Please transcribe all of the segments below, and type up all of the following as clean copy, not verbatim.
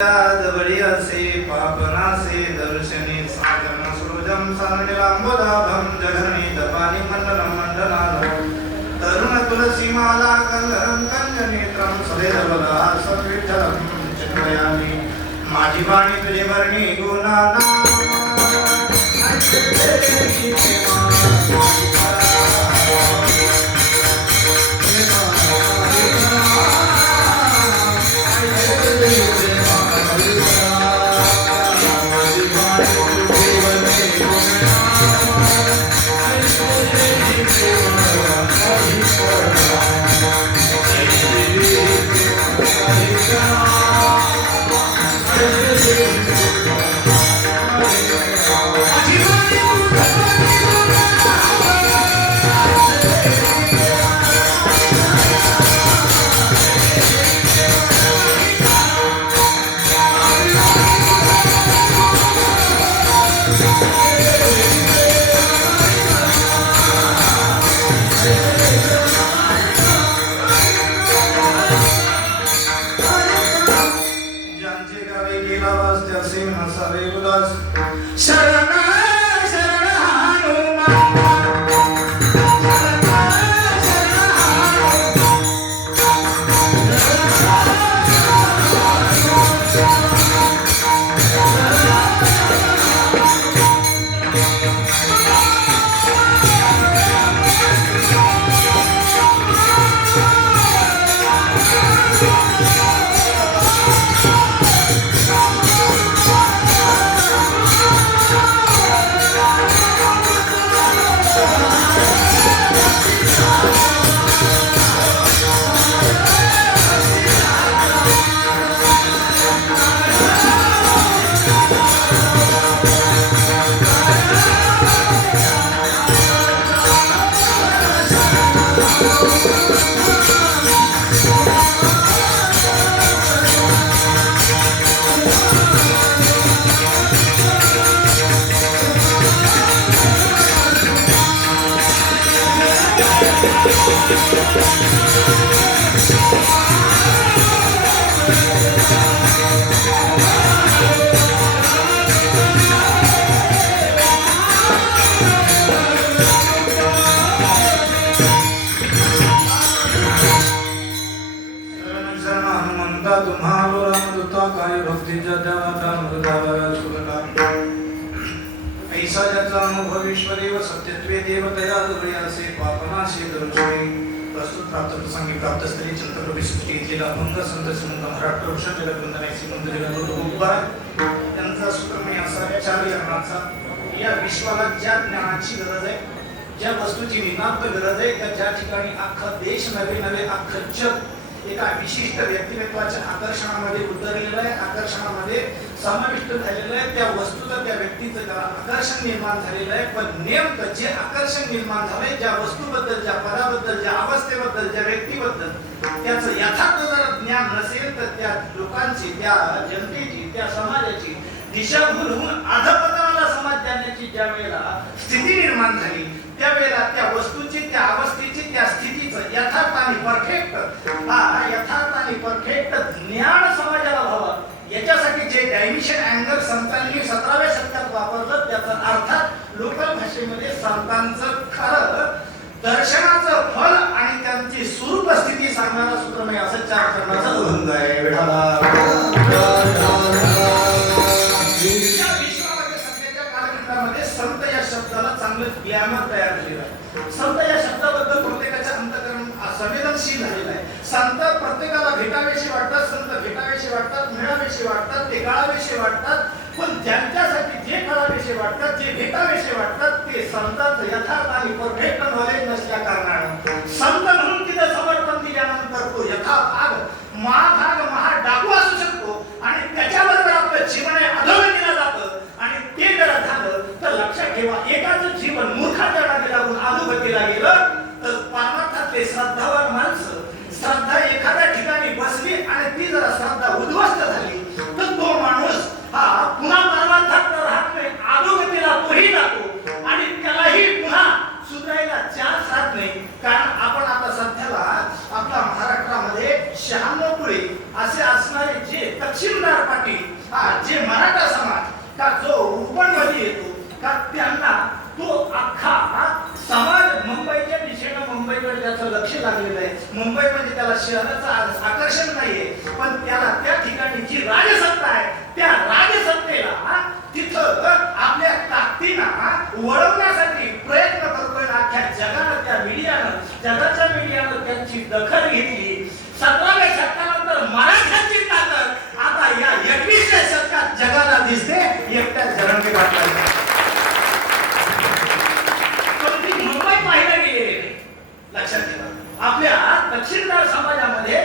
जबडियसे पापनासे दर्शने साधन सुरजम सारणिलांबोदाभम जघनी दपानी मंडलम मंडलानो तरुण तुलसी माला कलरम कंजनेत्रम सदैवला सविठ्ठलम चिन्मयामि माझी वाणी तुझे वर्णी गुणाना ऐसा ज्याचा अनुभव ईश्वरी व सत्यत्वे देवतया जबडियसे पापनासे दर्शने प्रस्तुत प्राप्त प्रसंगी प्राप्त स्त्री चिंतन सृष्टी इथलेला अभंग संत श्रीमंत महाराष्ट्र भूषण जगवंदनाय श्रीमंत जगन्नाथ त्यांचा सुक्रमणी असा विचार करण्याचा या विश्वाला ज्या ज्ञानाची गरज आहे, ज्या वस्तूची नितांत गरज आहे, त्या ठिकाणी अख्खा देश नवे अख्खं जग एका विशिष्ट व्यक्तिमत्वाच्या आकर्षणामध्ये उतरलेलं आहे, आकर्षणामध्ये समाविष्ट झालेलं आहे. त्या वस्तूचं त्या व्यक्तीचं त्याला आकर्षण निर्माण झालेलं आहे. पण नेमकं जे आकर्षण निर्माण झालंय ज्या वस्तूबद्दल, ज्या पदाबद्दल, ज्या अवस्थेबद्दल, ज्या व्यक्तीबद्दल त्याचं यथार्थ जर ज्ञान नसेल तर त्या लोकांची, त्या जनतेची, त्या समाजाची दिशाभूल होऊन अधपतनाला समाज जाण्याची ज्या वेळेला स्थिती निर्माण झाली त्यावेळेला त्या वस्तूची, त्या अवस्थेची, त्या स्थितीचं यथार्थ आणि परफेक्ट ज्ञान समाजाला व्हावं याच्यासाठी जे डायमेन्शन अँगल संतांनी 17व्या शतकात वापरलं त्याचा अर्थात लोकल भाषेमध्ये संतांचं खरं दर्शनाचं फल आणि त्यांची स्वरूप स्थिती सांगणारा सूत्रमय असं 4 चरणाचा अभंग आहे. संत या शब्दाला चांगलं ग्लॅमर तयार केलेलं आहे. संत या शब्दाबद्दल प्रत्येकाच्या अंतःकरण संवेदनशील झालेलं आहे. संत प्रत्येकाला भेटावेशी वाटतात, संत भेटावेशी वाटतात, मिळावेशी वाटतात, ते कळावेशी वाटतात. पण ज्यांच्यासाठी जे कळावेशी वाटतात, जे भेटावेशी वाटतात ते संतांचं यथार्थ आणि परफेक्ट नॉलेज नसल्या कारणानं संत म्हणून तिथं समर्पण दिल्यानंतर तो यथाभाग महाभाग महाडाकू असू शकतो आणि त्याच्याबरोबर आपलं जीवन अधोगतीला जातं. आणि ते जर झालं तर लक्षात ठेवा, एकाच जीवन मूर्खाच्या नादी लागून अधोगतीला गेलं तर परमार्थातले श्रद्धावान माणसं, श्रद्धा एखाद्या ठिकाणी बसली आणि ती जर श्रद्धा उद्ध्वस्त झाली तर तो माणूस हा पुन्हा परमार्थात राहत नाही, अधोगतीला तोही जातो आणि त्यालाही पुन्हा सुधारायला चान्स राहत नाही. कारण आपण आता सध्याला आपल्या महाराष्ट्रामध्ये 96 टोळी जे मराठा समाज का जो उर्बनमध्ये येतो का त्यांना तो अख्खा समाज मुंबईच्या दिशेनं मुंबईकडे त्याचं लक्ष लागलेलं आहे. मुंबई म्हणजे त्याला शहराचं आकर्षण नाहीये, पण त्याला त्या ठिकाणी जी राजसत्ता आहे त्या राजसत्तेला तिथं आपल्या ताकदीनं वळवण्यासाठी प्रयत्न करतोय. अख्ख्या जगाला त्या मीडियानं जगाच्या मीडियानं त्यांची दखल घेतली. 17व्या शतकानंतर मराठ्यांची ताकद आता या 21व्या शतकात जगाला दिसते. एकट्या जरंगे पाटलांची मुंबई पाहिलं गेलेले लक्षात ठेवा. आपल्या दक्षिणदार समाजामध्ये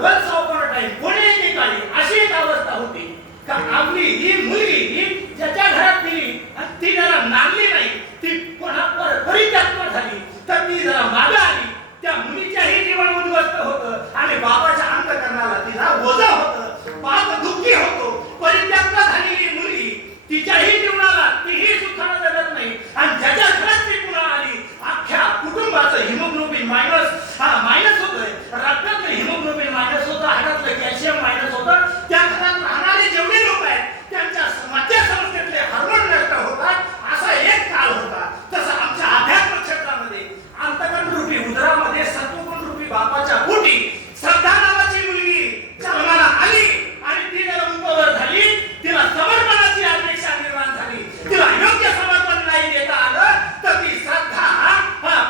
वन्स अपॉन अ टाइम कोणी एकेकाळी अशी एक अवस्था होती का आपली ही मुलगी ज्याच्या घरात दिली आणि ती जरा नांदली नाही, ती कोणा परित्याग झाली तर ती जरा मागे आली. त्या मुलीच्याही जीवन उद्ध्वस्त होतं आणि बाबाच्या अंतकरणाला तिला ओझं होतं, बाप दुःखी होतो. परित्याग झालेली मुलगी तिच्याही जीवनाला तीही सुखानं जगत नाही आणि ज्याच्या घरात ती पुन्हा आली अख्ख्या कुटुंबाचं हिमोग्लोबिन मायनस होतंय. रक्तातलं हिमोग्लोबिन मायनस होतं, हाडातलं कॅल्शियम मायनस होतं. त्या घरात राहणारे जेवढे लोक आहेत त्यांच्या मध्य संस्थेतले हार्मोन नष्ट होतात. असा एक काळ होता. तसं आमच्या अध्यात्म क्षेत्रामध्ये अंतकरण रूपी उदरामध्ये सत्वगुण रूपी बापाच्या पोटी श्रद्धा नावाची मुलगी जन्माला आली आणि ती जर रूपावर झाली, तिला समर्पणाची अपेक्षा निर्माण झाली. तिला योग्य समर्पण नाही देता आलं तर ती श्रद्धा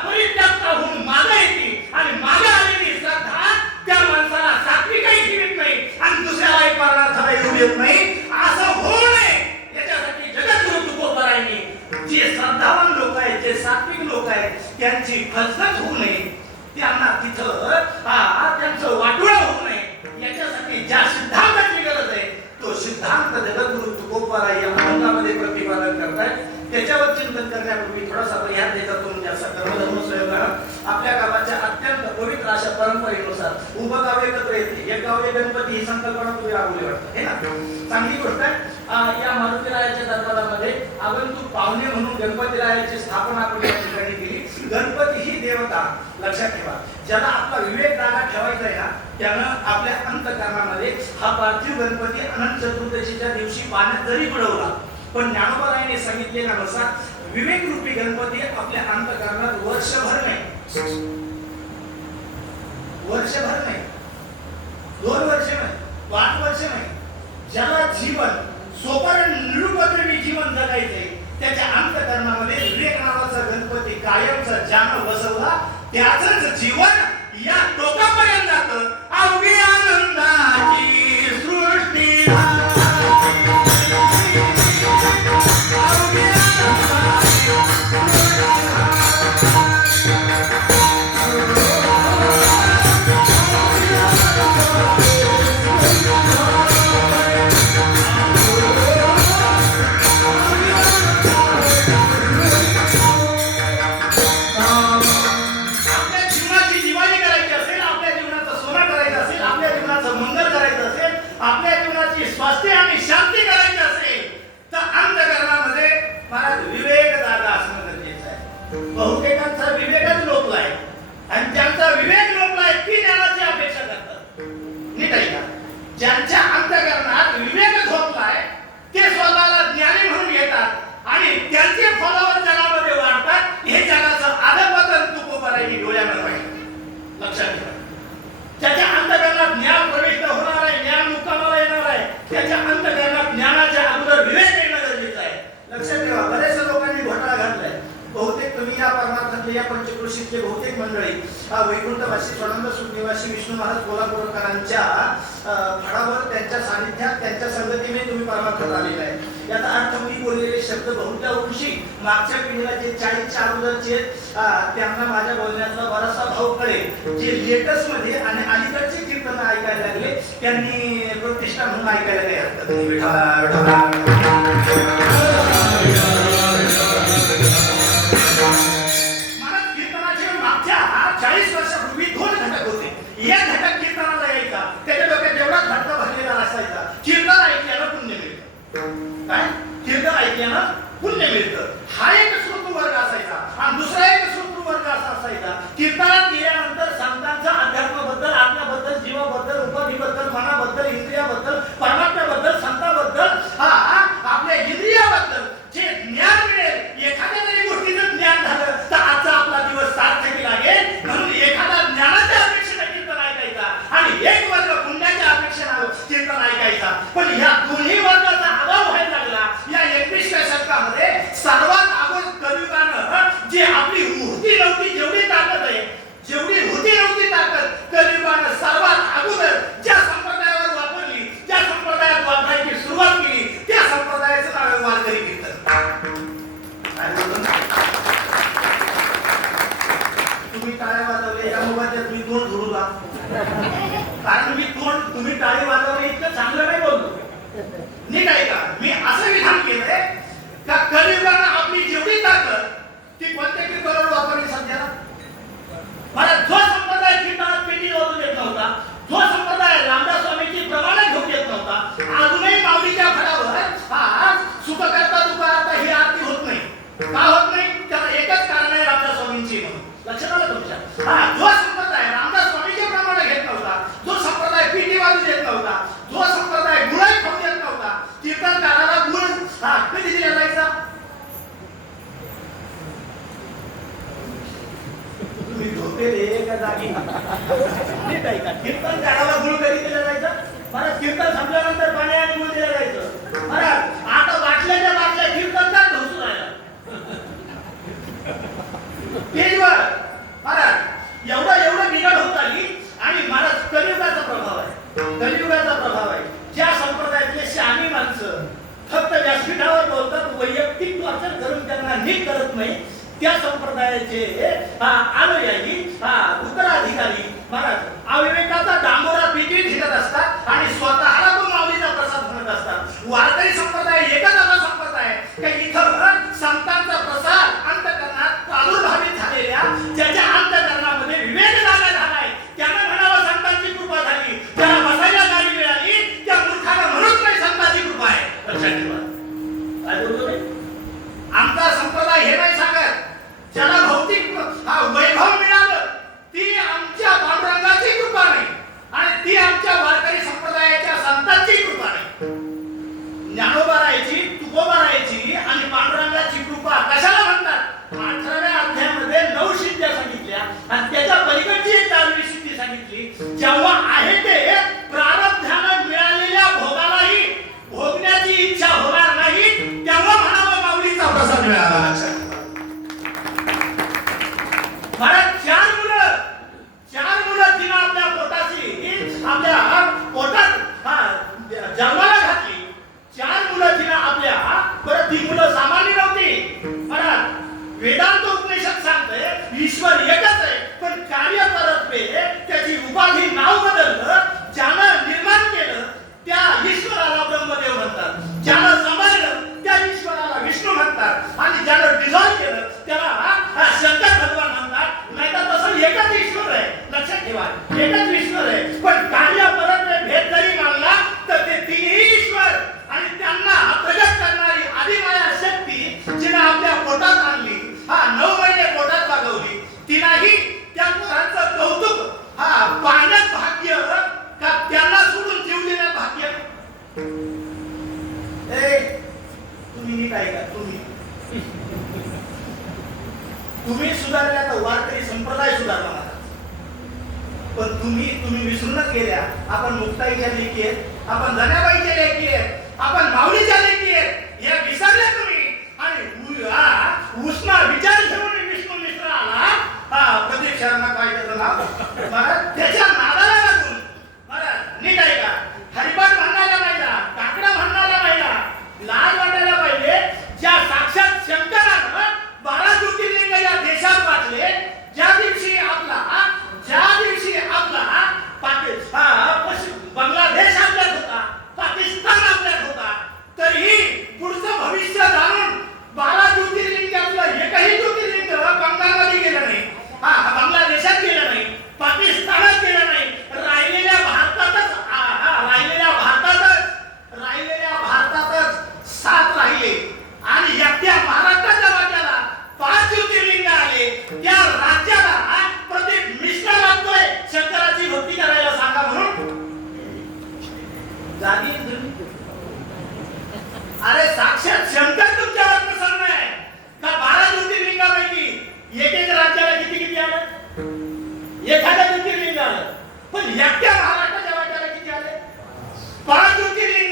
परित्यक्त होऊन मागे येते आणि मागे आलेली श्रद्धा त्या माणसाला सात्विकही ठेवत नाही आणि दुसऱ्यालाही परमार्थाला येऊ देत नाही. असं होऊ नये याच्यासाठी जगद्गुरु तुकोबारायांनी जे श्रद्धावान लोक आहेत, जे सात्विक लोक आहेत त्यांची फसगत होऊ नये, त्यांना तिथं त्यांचं वाटोळं होऊ नये याच्यासाठी ज्या सिद्धांताची गरज आहे तो सिद्धांत जगद्गुरु तुकोबाराय या अभंगामध्ये प्रतिपादन करतायत. त्याच्यावर चिंतन करण्यापूर्वी थोडासा प्रयास देतात. तुमच्या कर्मधर्म स्वयंवरात आपल्या गावाच्या अत्यंत पवित्र अशा परंपरेनुसार उभं गाव एकत्र येते. एक गाव एक गणपती ही संकल्पना तुम्ही राबवली वाटतं हे ना, चांगली गोष्ट आहे. या मारुतीरायाच्या दरबारामध्ये आगंतुक पाहुणे म्हणून गणपतीरायाची स्थापना आपण या ठिकाणी केली. गणपती ही देवता लक्षात ठेवा, ज्याला आपला विवेक जागा ठेवायचा आहे ना त्यानं आपल्या अंतकरणामध्ये हा पार्थिव गणपती अनंत चतुर्दशीच्या दिवशी पाण्यात जरी बुडवला, पण ज्ञानोबारायांनी सांगितलेल्यानुसार विवेक रूपी गणपती आपल्या अंतकरणात वर्षभर नाही, 2 वर्ष नाही, 5 वर्ष नाही, ज्याला जीवन सोपान निरुपद्रवी जीवन जगायचंय त्याच्या अंतकरणामध्ये विवेक नावाचा गणपती कायमचा ज्यानं बसवला त्याचंच जीवन या टोकापर्यंत जातं. अवघी आनंदाची सृष्टी बहुतेकांचा विवेकच लोपलाय आणि ज्यांचा विवेक लोपलाय ती ज्ञानाची अपेक्षा करतात. नीट आहे का? ज्यांच्या अंतकरणात विवेक झोपलाय ते स्वतःला ज्ञानी म्हणून घेतात आणि त्यांचे फॉलोअर जगामध्ये वाढतात. हे जगाचं अधपतन तुकोबारायांनी डोळ्यानं पाहिलं. लक्षात ठेवा, ज्याच्या अंतकरणात ज्ञान प्रविष्ट होणार आहे, ज्ञान मुक्कामाला येणार आहे, त्याच्या अंतकरणात ज्ञानाच्या अगोदर विवेक येणं गरजेचं आहे. लक्षात ठेवा, बरेच लोकांनी घोटाळा घातलाय. बहुतेक तुम्ही या परमार्थातले या पंचक्रोशीतले बहुतेक मंडळी वैकुंठवासी स्वानंद सुखनिवासी विष्णू महाराज कोल्हापूरकरांच्या फळावर त्यांच्या सानिध्यात त्यांच्या संगतीने तुम्ही परमार्थात आलेला आहे. याचा अर्थ मी बोललेले शब्द बहुत्या अंशी मागच्या पिढीला जे 40च्या अगोदरचे त्यांना माझ्या बोलण्याचा बराचसा भाव कळेल. जे लेटेस्ट मध्ये आणि अलीकडचे कीर्तन ऐकायला लागले त्यांनी प्रतिष्ठा म्हणून ऐकायला काही हरकत नाही. कीर्तनाचे मागच्या 40 वर्षापूर्वी 2 घटक होते. एक घटक कीर्तनाला यायचा, त्याच्या डोक्यात जेवढा घटका भरलेला असायचा. कीर्तन ऐकल्यानं पुण्य मिळतं. काय? कीर्तन ऐकल्यानं पुण्य मिळतं. हा एक श्रोतृ वर्ग असायचा आणि दुसरा एक श्रोतृ वर्ग असा असायचा. कीर्तनात गेल्यानंतर संतांचा अध्यात्माबद्दल, आत्म्याबद्दल, जीवाबद्दल, उपाधीबद्दल, मनाबद्दल, इंद्रियाबद्दल, परमात्म्याबद्दल, संतांबद्दल करायचा. पण या दोन्ही वर्गाचा अभाव व्हायला लागला. या 21व्या शतकामध्ये सर्वात अगोदर कलियुगानं जी आपली होती नव्हती जेवढी ताकद आहे, जेवढी होती नव्हती ताकद कलियुगानं सर्वात अगोदर ज्या संप्रदायावर वापरली, ज्या संप्रदायात वापरायची सुरुवात केली, त्या संप्रदायाचं नाव आहे वारकरी कीर्तन. तुम्ही टाळ्या वाजवले या मोबाईलच्या मी तोंड धरू का? कारण मी तोंड तुम्ही टाळी वाजवले इतकं चांगलं नाही बोलतो. नीट ऐका, मी असं विधान केलंय का कलियुगानं आपली जेवढी ताकद ती कोणत्या कीर्तनावर वापरली सध्याला. मला जो संप्रदाय कीर्तनात पेटी वाजवून येत नव्हता, जो संप्रदाय रामदास स्वामींची प्रमाणे घेऊन येत नव्हता, अजूनही माऊलीच्या फळावर हा सुखकर्ता दुःखहर्ता ही आरती होत नाही. का होत नाही? त्याला एकच कारण आहे, रामदास स्वामींची म्हणून. लक्षात आलं तुमच्या? जो संप्रदाय रामदास स्वामीच्या प्रमाणे घेत नव्हता, जो संप्रदाय पेटी वाजवून येत नव्हता, जो संप्रदाय गुळाई खाऊन येत नव्हता, कीर्तनकाराला गुळ कधी दिला जायचा? तुम्ही झोपेले का जागी? नीट ऐका, कीर्तनकाराला गुळ कधी दिला जायचा? महाराज कीर्तन संपल्यानंतर पाणी आणि गुळ दिलं जायचं. महाराज आता बाटल्याच्या बाटल्या कीर्तनकार ढोसून राहिला तेजवर. महाराज एवढं बिघड होत आली. आणि महाराज कलियुगाचा प्रभाव आहे, कलियुगाचा प्रभाव आहे. ज्या संप्रदायातले शहाणी माणसं फक्त व्यासपीठावर बोलतात, वैयक्तिक वाचन करून त्यांना नीट करत नाही, त्या संप्रदायाचे अनुयायी उत्तराधिकारी महाराज अविवेकाचा डांबोरा पिटी ठेवत असतात आणि स्वतःला तो माऊलीचा प्रसाद म्हणत असतात. वारकरी संप्रदाय एकच असा संप्रदाय की इथं संतांचा प्रसार अंतःकरणात प्रादुर्भावित झालेल्या, ज्याच्या अंतःकरणामध्ये विवेक जागा झालाय, त्यानं म्हणावं संतांची कृपा झाली. ज्याला बसायला गाडी मिळाली त्या मूर्खानं म्हणून नाही संतांची कृपा आहे. लक्षात ठेवा. काय बोलतो मी? आमचा संप्रदाय हे नाही सांगत ज्याला भौतिक वैभव मिळालं ती आमच्या पांडुरंगाची कृपा नाही आणि ती आमच्या वारकरी संप्रदायाच्या संतांची कृपा नाही. ज्ञानोबा राहायची, तुकोबा राहायची आणि पांडुरंगाची कृपा कशाला म्हणतात? 18व्या अध्यायामध्ये 9 सिद्ध्या सांगितल्या आणि त्याच्या पलीकडची एक 10वी सिद्धी सांगितली. जेव्हा आहे ते प्रारब्धानं मिळालेल्या भोगालाही भोगण्याची इच्छा होणार नाही, तेव्हा म्हणावं माऊलीचा प्रसाद मिळाला. महाराज चार मुलं तिनं आपल्या पोटाशी आपल्या पोटात जन्माला घातली. 4 मुलं तिनं आपल्या, बरं ती मुलं सामान्य नव्हती. महाराज वेदांत उपनिषद सांगतंय ईश्वर एकच आहे, पण कार्य परत्वे त्याची उपाधी नाव बदललं. ज्यानं निर्माण केलं त्या ईश्वराला ब्रह्मदेव म्हणतात, ज्यानं सांभाळलं त्या ईश्वराला विष्णू म्हणतात आणि ज्यानं डिझॉल्व केलं त्याला शंकर भगवान म्हणतात. नाही तर तसं एकच ईश्वर आहे. लक्षात ठेवा, एकच ईश्वर आहे. पण कार्य परत्वे भेद जरी मानला तर ते तिन्ही ईश्वर आणि त्यांना प्रगट करणारी आदिमाया शक्ती जिने आपल्या पोटात आणली, 9 महिने पोटात वागवली, तिलाही त्या पोरांचं कौतुक पाहण्यात भाग्य का त्यांना सोडून जीव देण्यात भाग्य. तुम्ही नीट ऐका, तुम्ही सुधारल्या तर वारकरी संप्रदाय सुधारला माझा. पण तुम्ही विसरूनच गेल्या. आपण मुक्ताईच्या लेकी आहेत, आपण जनाबाईच्या लेकी आहेत, आपण माऊलीच्या लेकी आहेत, हे विसरले तुम्ही. आणि उष्णा विचार घेऊन विष्णू मिश्र आला, प्रदीप शर्मा काय त्याचं नाव, महाराज त्याच्या नादाला लागून महाराज नीट ऐका, हरिपाठ म्हणायला पाहिजे, काकडा म्हणायला पाहिजे, लाज वाटायला पाहिजे. ज्या साक्षात शंकरानं 12 ज्योतिर्लिंग या देशात वाटले, ज्या दिवशी आपला बांगलादेश आपल्यात होता, पाकिस्तान आपल्यात होता, तरीही पुढचं भविष्य जाणून 12 ज्योतिर्लिंगातलं एकही ज्योतिर्लिंग बंगालमध्ये गेलं नाही, बांगलादेशात गेलं नाही, पाकिस्तानात गेलं नाही. राहिलेल्या भारतातच 7 राहिले आणि एकट्या महाराष्ट्राच्या वाट्याला 5 ज्योतिर्लिंग आले. त्या राज्याला प्रदीप मिश्रा लागतोय शंकराची भक्ती करायला सांगा म्हणून. अरे साक्षात शंकर तुमच्यावर प्रसन्न आहे का? 12 ज्योतिर्लिंगापैकी एक राज्याला किती आलं? एखाद्या ज्योतिर्लिंग आलं. पण एकट्या महाराष्ट्राच्या वाट्याला किती आले? 5 ज्योतिर्लिंग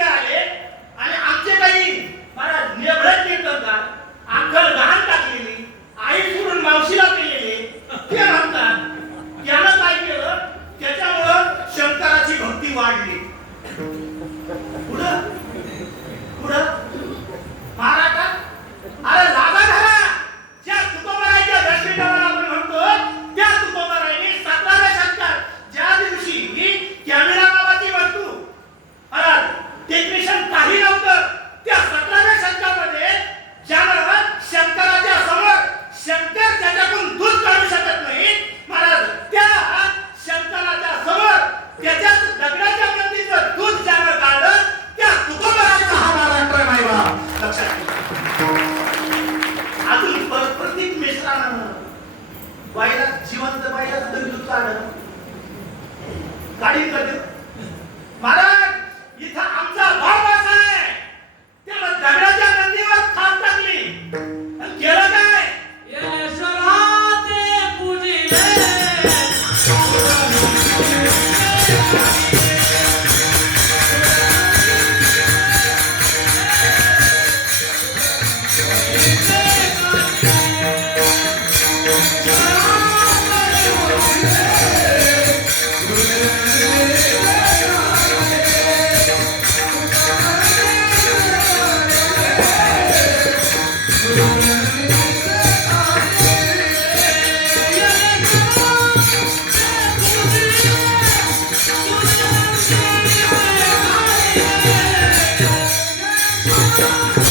Thank you.